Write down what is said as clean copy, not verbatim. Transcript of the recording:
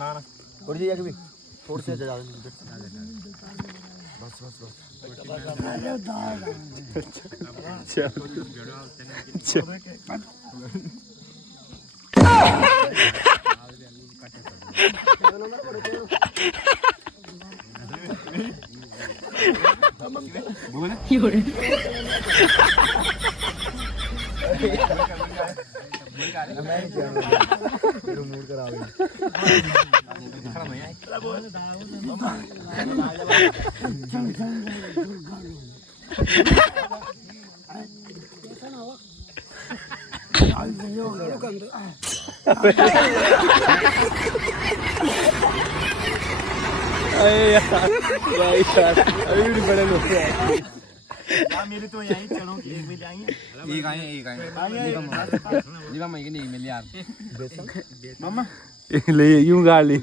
ना ना थोड़ी सी आगे भी थोड़ी सी ज्यादा बस बस बस मूड करा अभी भी बड़े लोग मेरी तो यहीं चलो एक मिल जाएंगे एक आए नहीं मिल यार ले यूं गाली